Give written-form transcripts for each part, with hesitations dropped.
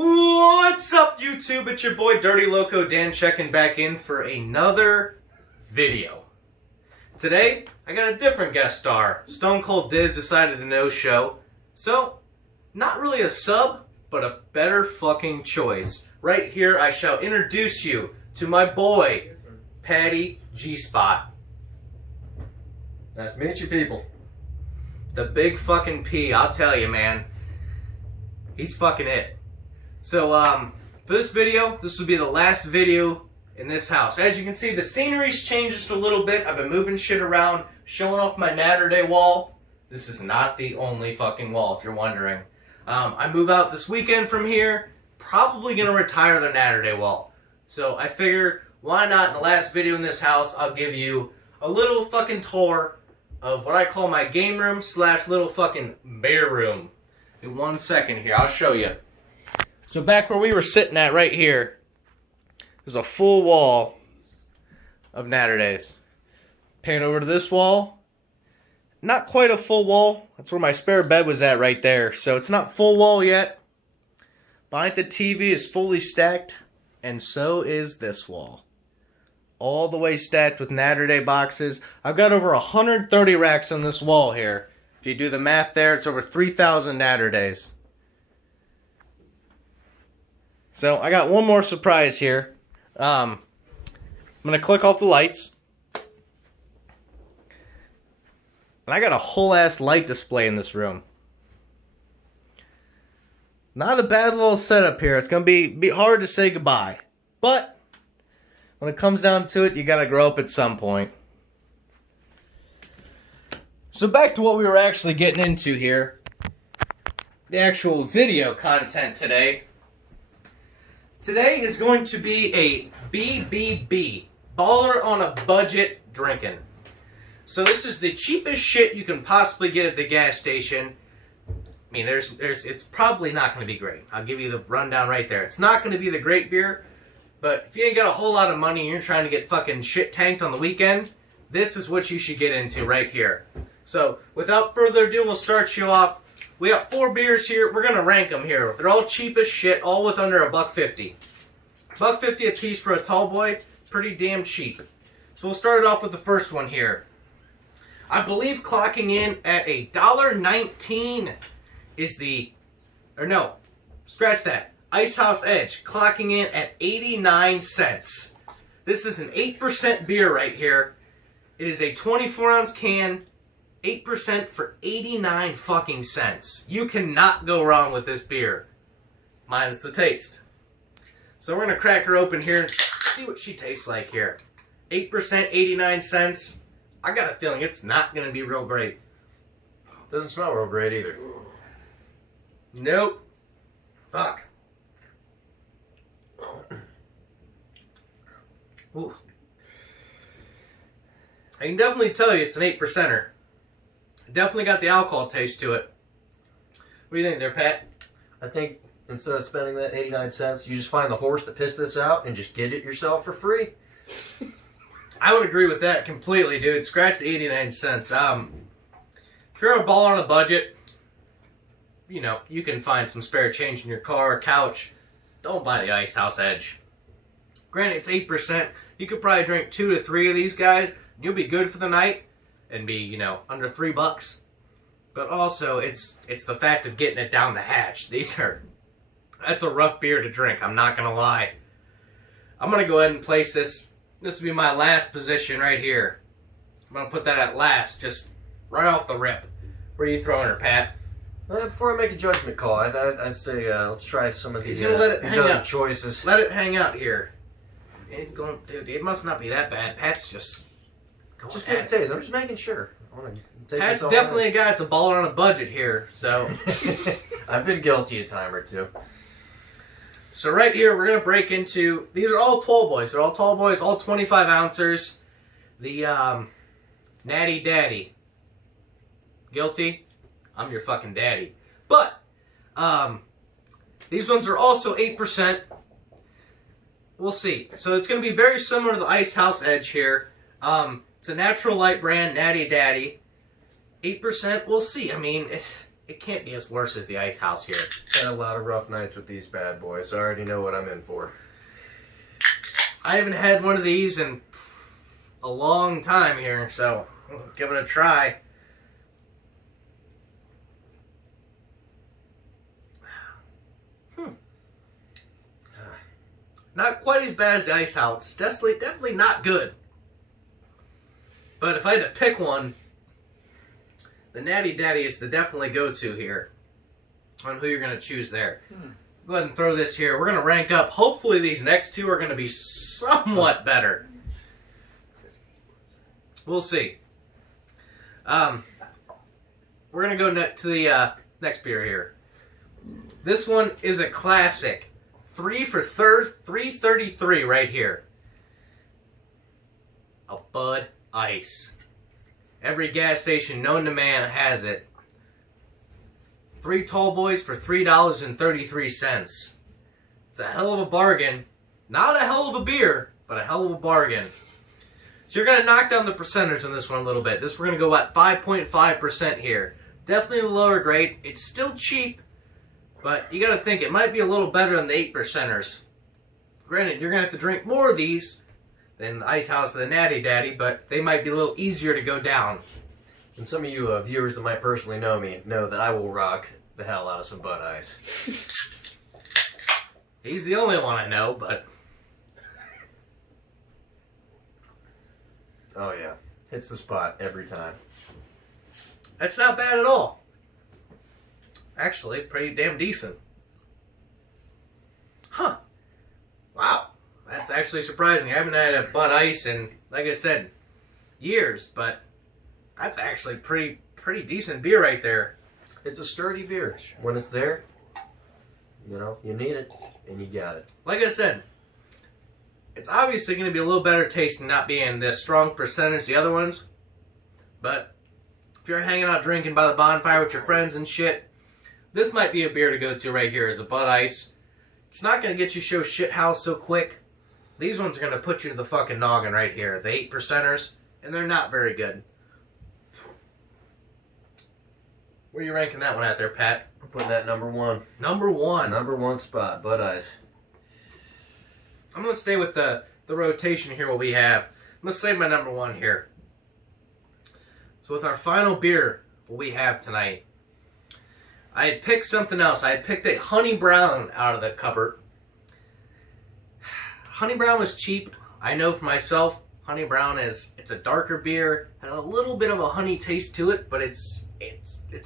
What's up, YouTube? It's your boy Dirty Loco Dan checking back in for another video. Today, I got a different guest star. Stone Cold Diz decided to no-show. So, not really a sub, but a better fucking choice. Right here, I shall introduce you to my boy, Patty G-Spot. Nice to meet you, people. The big fucking P, I'll tell you, man. He's fucking it. So, for this video, this will be the last video in this house. As you can see, the scenery's changed just a little bit. I've been moving shit around, showing off my Natterday wall. This is not the only fucking wall, if you're wondering. I move out this weekend from here, probably gonna retire the Natterday wall. So, I figured, why not in the last video in this house, I'll give you a little fucking tour of what I call my game room / little fucking bear room. In 1 second here, I'll show you. So back where we were sitting at right here, there's a full wall of Natterdays. Pan over to this wall, not quite a full wall. That's where my spare bed was at right there. So it's not full wall yet. Behind the TV is fully stacked, and so is this wall. All the way stacked with Natterday boxes. I've got over 130 racks on this wall here. If you do the math there, it's over 3,000 Natterdays. So, I got one more surprise here. I'm going to click off the lights. And I got a whole ass light display in this room. Not a bad little setup here. It's going to be hard to say goodbye. But, when it comes down to it, you got to grow up at some point. So back to what we were actually getting into here. The actual video content today. Today is going to be a BBB, Baller on a Budget Drinking. So this is the cheapest shit you can possibly get at the gas station. I mean, it's probably not going to be great. I'll give you the rundown right there. It's not going to be the great beer, but if you ain't got a whole lot of money and you're trying to get fucking shit tanked on the weekend, this is what you should get into right here. So, without further ado, we'll start you off. We got 4 beers here. We're going to rank them here. They're all cheap as shit, all with under $1.50. $1.50 a piece for a tall boy. Pretty damn cheap. So we'll start it off with the first one here. I believe clocking in at $1.19 is the... Or no, scratch that. Ice House Edge, clocking in at 89 cents. This is an 8% beer right here. It is a 24-ounce can. 8% for 89 fucking cents. You cannot go wrong with this beer. Minus the taste. So we're going to crack her open here and see what she tastes like here. 8%, 89 cents. I got a feeling it's not going to be real great. Doesn't smell real great either. Nope. Fuck. Ooh. I can definitely tell you it's an 8%er. Definitely got the alcohol taste to it. What do you think there, Pat? I think instead of spending that 89 cents, you just find the horse that pissed this out and just get it yourself for free. I would agree with that completely, dude. Scratch the 89 cents. If you're a baller on a budget, you know, you can find some spare change in your car or couch. Don't buy the Ice House Edge. Granted, it's 8%. You could probably drink 2 to 3 of these guys. You'll be good for the night. And be, you know, under $3. But also, it's the fact of getting it down the hatch. That's a rough beer to drink, I'm not gonna lie. I'm gonna go ahead and place this. This will be my last position right here. I'm gonna put that at last, just right off the rip. Where are you throwing her, Pat? Before I make a judgment call, I'd say let's try some of these, other choices. Let it hang out here. He's going, dude, it must not be that bad. Pat's just give it a taste. I'm just making sure. Pat's definitely a guy that's a baller on a budget here, so. I've been guilty a time or two. So right here, we're going to break into, these are all tall boys. They're all tall boys, all 25 ounces. The, Natty Daddy. Guilty? I'm your fucking daddy. But, these ones are also 8%. We'll see. So it's going to be very similar to the Ice House Edge here. It's a natural light brand, Natty Daddy. 8%, we'll see. I mean, it can't be as worse as the Ice House here. Had a lot of rough nights with these bad boys. I already know what I'm in for. I haven't had one of these in a long time here, so give it a try. Not quite as bad as the Ice House. Definitely not good. But if I had to pick one, the Natty Daddy is the definitely go-to here on who you're going to choose there. Go ahead and throw this here. We're going to rank up. Hopefully these next two are going to be somewhat better. We'll see. We're going to go to the next beer here. This one is a classic. 3 for $3.33 right here. A Bud Ice. Every gas station known to man has it. 3 tall boys for $3.33. It's a hell of a bargain. Not a hell of a beer, but a hell of a bargain. So you're going to knock down the percentage on this one a little bit. We're going to go at 5.5% here. Definitely the lower grade. It's still cheap, but you got to think it might be a little better than the 8%ers. Granted, you're going to have to drink more of these than the Ice House or the Natty Daddy, but they might be a little easier to go down. And some of you viewers that might personally know me know that I will rock the hell out of some Bud Ice. He's the only one I know, but... Oh yeah, hits the spot every time. That's not bad at all. Actually, pretty damn decent. Huh. Wow. That's actually surprising. I haven't had a Bud Ice in, like I said, years, but that's actually pretty decent beer right there. It's a sturdy beer. When it's there, you know, you need it, and you got it. Like I said, it's obviously going to be a little better tasting, not being the strong percentage the other ones, but if you're hanging out drinking by the bonfire with your friends and shit, this might be a beer to go to right here as a Bud Ice. It's not going to get you show shit house so quick. These ones are going to put you to the fucking noggin right here. The 8%ers, and they're not very good. Where are you ranking that one at there, Pat? I'm putting that number one. Number one. Number one spot, Bud Ice. I'm going to stay with the rotation here, what we have. I'm going to save my number one here. So with our final beer, what we have tonight, I had picked something else. I had picked a Honey Brown out of the cupboard. Honey Brown was cheap. I know for myself, Honey Brown it's a darker beer, has a little bit of a honey taste to it, but it's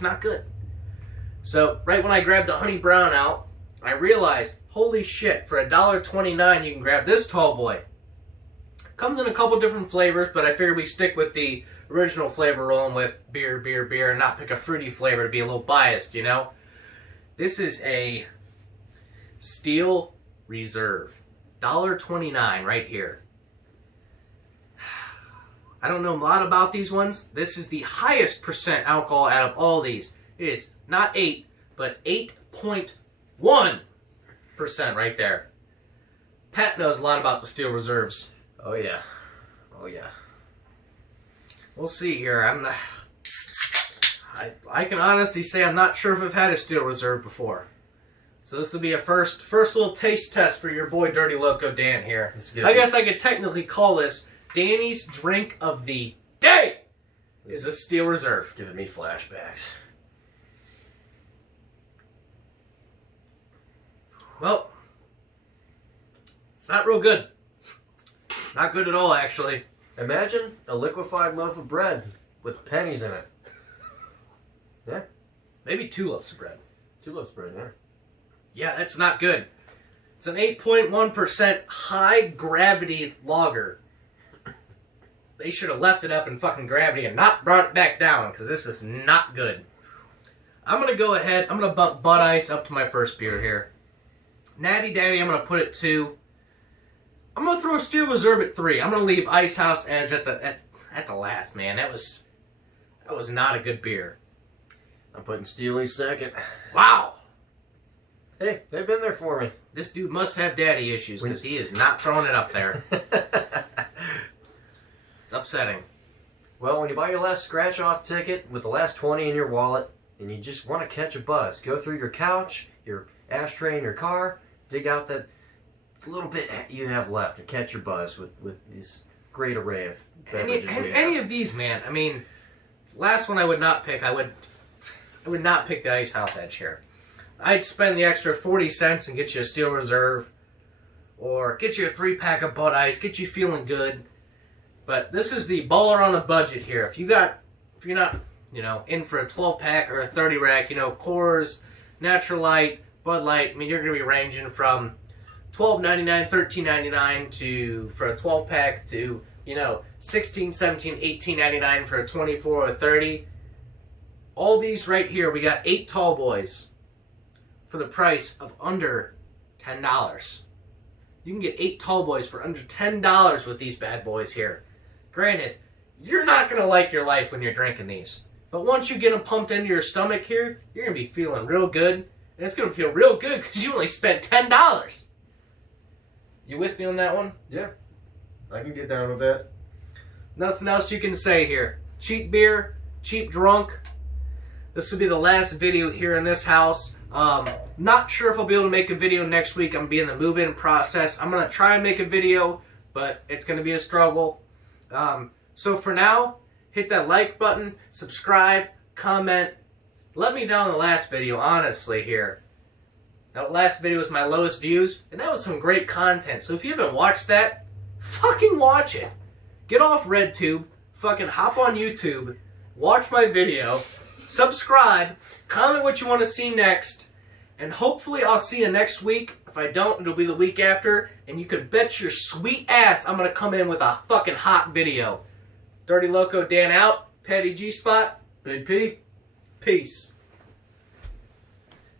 not good. So right when I grabbed the Honey Brown out, I realized, holy shit, for $1.29 you can grab this tall boy. Comes in a couple different flavors, but I figured we stick with the original flavor rolling with beer, and not pick a fruity flavor to be a little biased, you know? This is a Steel Reserve. $1.29 right here. I don't know a lot about these ones. This is the highest percent alcohol out of all these. It is not 8, but 8.1% right there. Pat knows a lot about the Steel Reserves. Oh yeah. Oh yeah. We'll see here. I can honestly say I'm not sure if I've had a Steel Reserve before. So this will be a first little taste test for your boy Dirty Loco Dan here. I guess I could technically call this Danny's drink of the day is a Steel Reserve. Giving me flashbacks. Well, it's not real good. Not good at all, actually. Imagine a liquefied loaf of bread with pennies in it. Yeah. Maybe 2 loaves of bread. 2 loaves of bread, yeah. Yeah, that's not good. It's an 8.1% high gravity lager. They should have left it up in fucking gravity and not brought it back down, because this is not good. I'm going to go ahead, I'm going to bump Bud Ice up to my first beer here. Natty Daddy, I'm going to put it 2. I'm going to throw Steel Reserve at 3. I'm going to leave Ice House Edge at the last, man. That was not a good beer. I'm putting Steely second. Wow. Hey, they've been there for me. This dude must have daddy issues, because he is not throwing it up there. It's upsetting. Well, when you buy your last scratch-off ticket with the last 20 in your wallet, and you just want to catch a buzz. Go through your couch, your ashtray in your car, dig out that little bit you have left and catch your buzz with this great array of beverages. Any of these, man. I mean, last one I would not pick. I would not pick the Ice House Edge here. I'd spend the extra 40 cents and get you a Steel Reserve, or get you a 3-pack of Bud Ice, get you feeling good. But this is the baller on a budget here. If you're not, in for a 12-pack or a 30-rack, Coors, Natural Light, Bud Light, I mean, you're going to be ranging from $12.99, $13.99 to, for a 12-pack, to, $16, $17, $18.99 for a 24 or a 30. All these right here, we got 8 tall boys for the price of under $10. You can get 8 tall boys for under $10 with these bad boys here. Granted, you're not going to like your life when you're drinking these. But once you get them pumped into your stomach here, you're going to be feeling real good. And it's going to feel real good because you only spent $10. You with me on that one? Yeah, I can get down with that. Nothing else you can say here. Cheap beer, cheap drunk. This will be the last video here in this house. Not sure if I'll be able to make a video next week. I'm going to be in the move-in process. I'm going to try and make a video, but it's going to be a struggle. So for now, hit that like button, subscribe, comment. Let me know in the last video, honestly, here. That last video was my lowest views, and that was some great content. So if you haven't watched that, fucking watch it. Get off RedTube, fucking hop on YouTube, watch my video, subscribe, comment what you want to see next, and hopefully I'll see you next week. If I don't, it'll be the week after, and you can bet your sweet ass I'm going to come in with a fucking hot video. Dirty Loco Dan out, Patty G-Spot, Big P. peace.